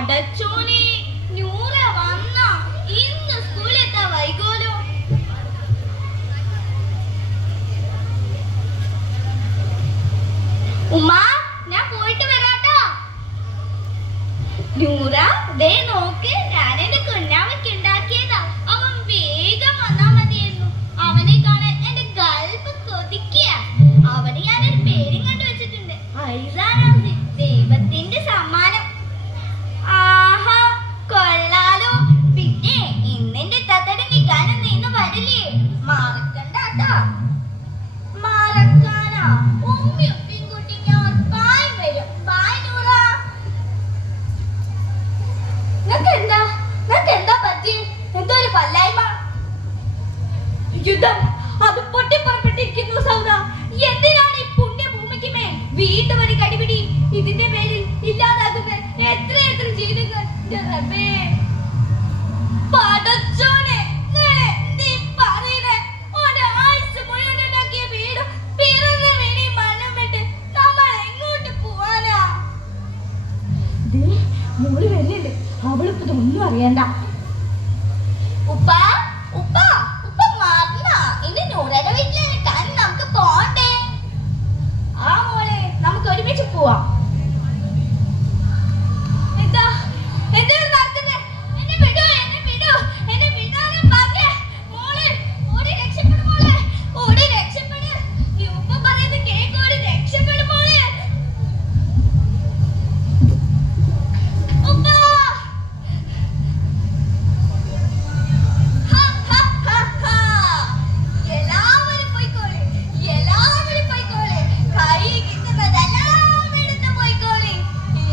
പടച്ചോനെ, നൂറ വന്ന ഇന്ന് സ്കൂളിലെത്താ വൈകോലോ. ഉമ്മ, ഞാൻ പോയിട്ട് വരാട്ടോ. നൂറ, ദേ നോക്ക്, ഞാൻ എന്റെ കുഞ്ഞാവയ്ക്ക് ഉണ്ടാക്കിയതാ. അവൻ വേഗം വന്നാ മതിയായിരുന്നു. അവനെ കാണാൻ എന്റെ ഗൾഫ് കൊതിക്കുക. അവന് ഞാനൊരു പേരും കണ്ടു വെച്ചിട്ടുണ്ട്, ഐസാനാസി, ദൈവത്തിന്റെ സമ്മാനം. ആഹാ, കൊള്ളാലോ. പിന്നെ ഇന്നെന്റെ തത്തയുടെ നിക്കാനും നീന്ന് വരില്ലേ, മറക്കണ്ടാട്ടാ. മറക്കാനാ? ഉമ്മയും പെൺകുട്ടി ഞാൻ പായ് വരും. പായ് നൂറ. എന്താ പറ്റി? എന്തോ ഒരു പല്ലായ്മ? യുദ്ധം അത് പൊട്ടിപ്പുറപ്പെട്ടിരിക്കുന്നു സൗദ. എന്തിനാണ് ഈ പുണ്യഭൂമിക്ക് മേൽ വീണ്ടും ഒരു കടിപിടി? ഇതിന്റെ പേരിൽ ഇല്ലാതാകുന്ന എത്ര ജീവിതങ്ങൾ. പടച്ചോനെ, നീ പറയുന്നേ, ഒരു ആയുസ് മുഴുവൻ ഉണ്ടാക്കിയ വീടും പിറന്ന വീണി മണ്ണം വിട്ട് നമ്മൾ എങ്ങോട്ട് പോവാനാ? മോള് വരുന്നുണ്ട്, അവളിപ്പോ ഇതൊന്നും അറിയണ്ട. ഉപ്പ ഉപ്പ ഉപ്പ മറന്ന ഇന്ന് നൂറയുടെ വീട്ടിലാണ്, കാരണം നമുക്ക് പോണ്ടേ. ആ മോളെ, നമുക്ക് ഒരുമിച്ച് പോവാം. എന്താ നടക്കുന്നേ? എന്നെ വിടൂ, എന്നെ വിടാനും പറഞ്ഞേ. മോളെ ഓടി രക്ഷപ്പെടും, മോളെ ഓടി രക്ഷപ്പെടും. ഈ ഉപ്പ പറയുന്നത് കേക്ക്, ഓടി രക്ഷപ്പെടും മോളെ. ഉപ്പ, എല്ലാവരും പോയിക്കോളെ, കൈ കിട്ടുന്നതെല്ലാം എടുത്ത് പോയിക്കോളെ.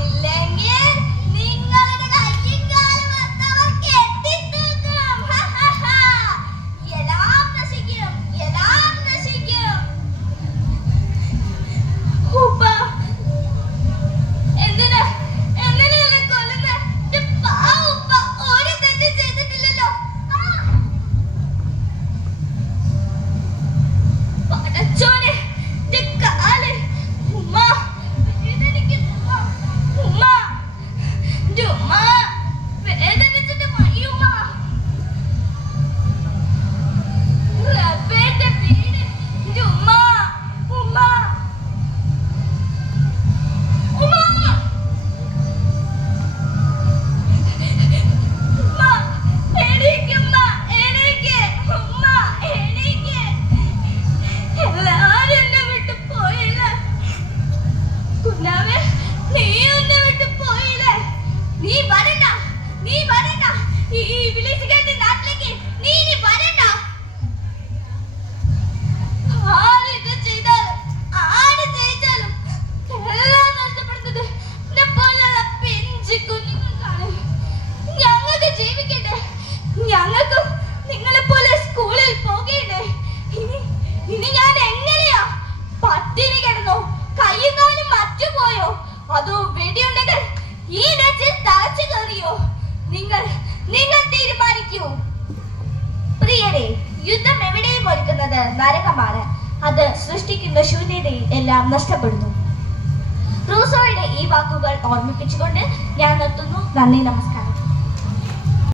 ഇല്ലെങ്കിൽ നിങ്ങളുടെ കയ്യും കാലും അത്തവർക്ക് എത്തിത്തൂക്കും. എല്ലാം നശിക്കും. ഉപ്പ, എന്തിനാ എന്നെ കൊല്ലുന്നേ? ഉപ്പ ഒരു തെറ്റും ചെയ്തിട്ടില്ലല്ലോ. പടച്ചോനെ, കാല്. ഉമ്മ വേദനിക്കുന്നു. ഉമ്മ വേദനിച്ചിട്ട് മയ്യുമ്മ. റബ്ബേന്റെ വീട്. ഉമ്മ ഉമ്മ ഉമ്മ എണീക്ക്. ഉമ്മ എണീക്ക്. എല്ലാരും എന്നെ വിട്ട് പോയില്ലേ കുഞ്ഞാവേ, നീ എന്നെ വിട്ട് പോയില്ലേ. നീ വരണ്ട. ഈ വിളിച്ചുകേട്ട നാട്ടിലേക്ക് നീ ഇനി വരണ്ട. ആരിത് ചെയ്താലും ആര് ജയിച്ചാലും എല്ലാം നഷ്ടപ്പെടുന്നത് എന്നെ പോലുള്ള പിഞ്ചു കുഞ്ഞുങ്ങൾക്കാണ്. ഞങ്ങൾക്ക് ജീവിക്കട്ടെ, ഞങ്ങൾക്കും നിങ്ങളെ പോലെ സ്കൂളിൽ പോകണ്ടേ. ഇനി ഞാൻ എങ്ങനെയാ? പട്ടിണി കിടന്നോ? കയ്യും കാലും മറ്റുപോയോ? അതോ വെടിയുണ്ടെങ്കിൽ ഈ നെഞ്ചിൽ തളച്ചു കയറിയോ? നിങ്ങൾ തീരുമാനിക്കൂ. പ്രിയരെ, യുദ്ധം എവിടെയും ഒരുക്കുന്നത് നരകമാണ്. അത് സൃഷ്ടിക്കുന്ന ശൂന്യതയിൽ എല്ലാം നഷ്ടപ്പെടുന്നു. റൂസോയുടെ ഈ വാക്കുകൾ ഓർമ്മിപ്പിച്ചുകൊണ്ട് ഞാൻ നിർത്തുന്നു. നന്ദി, നമസ്കാരം.